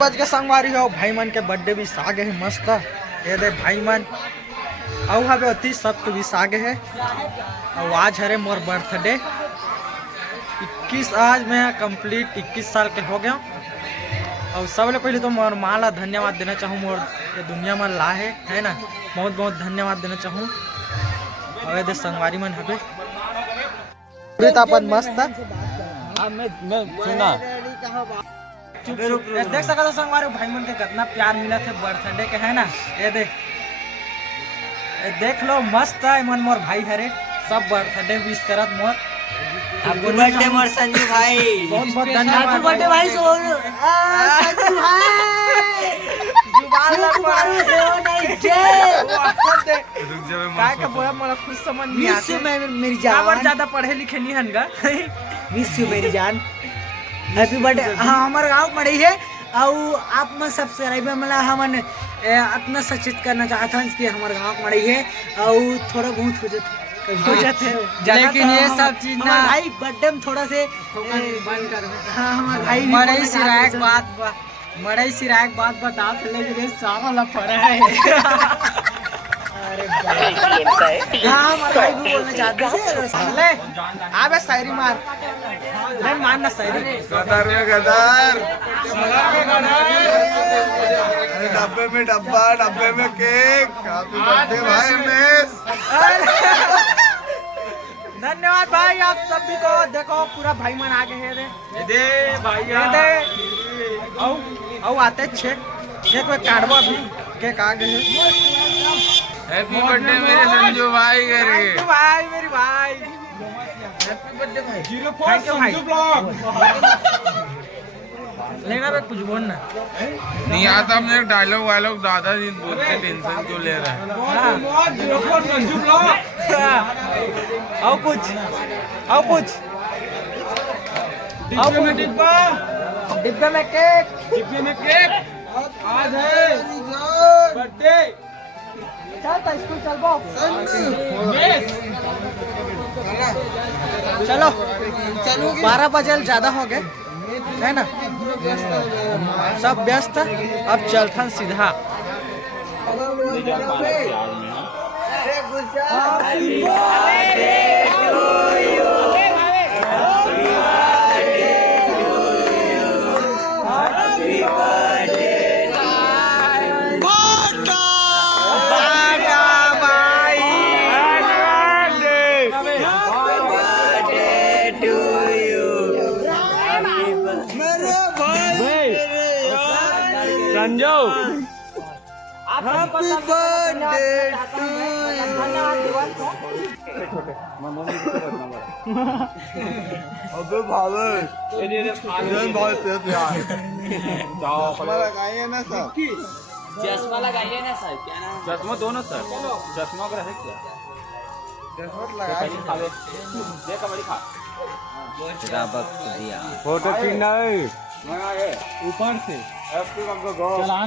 बज के संगवारी हो भाई मन के बर्थडे भी आगे है मस्त। ये दे भाई मन औ हवे अति सब भी आगे है। और आज हरे मोर बर्थडे 21 आज मैं कंप्लीट 21 साल के हो गया। और सबले पहले तो मोर माँ ला धन्यवाद देना चाहूँ, मोर ये दुनिया में ला है ना, बहुत बहुत धन्यवाद देना चाहूँ। और ये संगवारी मन हवे अपन मस्त सुना देख सका संगवारी भाई मन के कितना प्यार मिला थे बर्थडे के है ना। ये देख लो मस्त है मन मोर भाई हरे सब बर्थडे विश करत मोर। हैप्पी बर्थडे मोर संजू भाई, बहुत बहुत धन्यवाद। हैप्पी बर्थडे भाई संजू भाई। जुबान नहीं जे काय का बोला मोला खुद समझ नहीं आते। मिस यू मेरी जान, ज्यादा पढ़े लिखे नहीं हन गा। मिस यू मेरी जान। Happy birthday. हाँ हमारे गाँव में रही है और आप में सब्सक्राइब मतलब हमन अपना सचेत करना चाहता हूँ कि हमारे गाँव में रही है और थोड़ा बहुत हो जाते लेकिन ये सब चीज ना भाई बर्थडे में थोड़ा से बंद कर। हाँ हमारे भाई मरई सिरायक बात बता लेकिन ये सारा लफड़ा है। अरे हाँ हमारे भाई भी बोलना चाहते हैं। ले आबे शायरी मार नहीं मारना शायरी गदर में गदर, डब्बे में डब्बा, डब्बे में केक। हैप्पी बर्थडे भाई रमेश। धन्यवाद भाई आप सभी को। देखो पूरा भाई मन आगे है दे औ आते छेक में काटवा भी केक आगे है। हैप्पी बर्थडे मेरे संजू भाई करके। भाई मेरी भाई हैप्पी बर्थडे भाई। 04 संजू ब्लॉग लेना बे कुछ बोलना नहीं आता मुझे डायलॉग वायलॉग दादा जी बोल के टेंशन क्यों ले रहा है। 04 संजू ब्लॉग और कुछ डिब्बे में केक आज है बर्थडे। चल स्कूल चलो 12 बजे ज्यादा हो गए है ना, सब व्यस्त। अब चलथन सीधा। संजू हैप्पी बर्थडे टू अबे भावे बहुत तेज यार। चश्मा लगाइए ना सर, चश्मा लगाइए ना सर। क्या नाम? चश्मा दोनों सर, चश्मा का है क्या? चश्मा लगाइए खावे दे कबड्डी खा राबक दिया फोटो की नहीं ऊपर से चलाना।